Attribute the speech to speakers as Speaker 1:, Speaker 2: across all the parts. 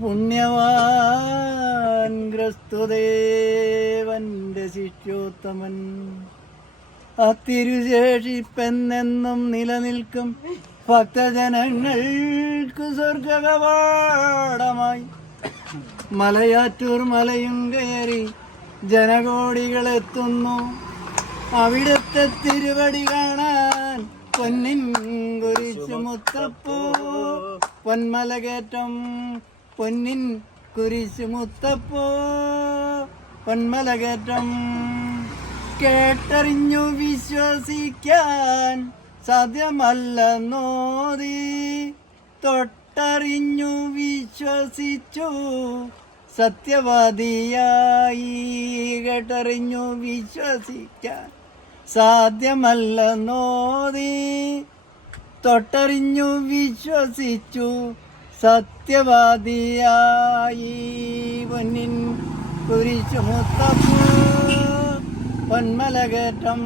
Speaker 1: പുണ്യവാൻ ക്രിസ്തുദേവന്റെ ശിഷ്യോത്തമൻ. അത്തിരുശേഷിപ്പെന്നെന്നും നിലനിൽക്കും ഭക്തജനങ്ങൾക്ക് സ്വർഗകവാടമായി മലയാറ്റൂർ മലയും കയറി ജനകോടികളെത്തുന്നു. അവിടുത്തെ തിരുവടി കാണാൻ പൊന്നിൻ കുരിശു മുത്തപ്പോ. പൊന്മലകേറ്റം പൊന്നിൻ കുരിശു മുത്തപ്പോ പൊന്മലകേറ്റം കേട്ടറിഞ്ഞു വിശ്വസിക്കാൻ സാധ്യമല്ല നോതി. തൊട്ടറിഞ്ഞു വിശ്വസിച്ചു സത്യവാദിയായി. കേട്ടറിഞ്ഞു വിശ്വസിക്കാൻ സാധ്യമല്ല നോതി. തൊട്ടറിഞ്ഞു വിശ്വസിച്ചു. സത്യവാദിയായി പൊന്നിൻ കുരിശു മുത്തപ്പൂ. പൊന്മലകേറ്റം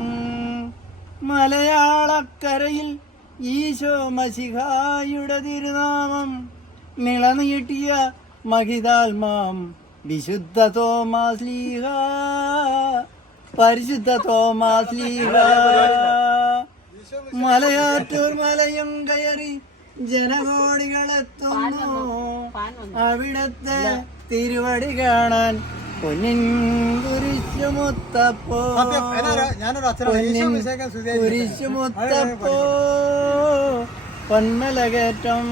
Speaker 1: മലയാളക്കരയിൽ ഈശോ മസിഹായുടെ തിരുനാമം നിളനീട്ടിയ മഹിതാത്മാം വിശുദ്ധ തോമാസ്ലീഹ പരിശുദ്ധ തോമാസ് ലീഹ. മലയാറ്റൂർ മലയും കയറി ജനകോടികളെത്തുന്നു. അവിടത്തെ തിരുവടി കാണാൻ പൊന്നിൻ കുരിശു മുത്തപ്പോ പൊന്നിൻ കുരിശു മുത്തപ്പോ. പൊന്മലകേറ്റം.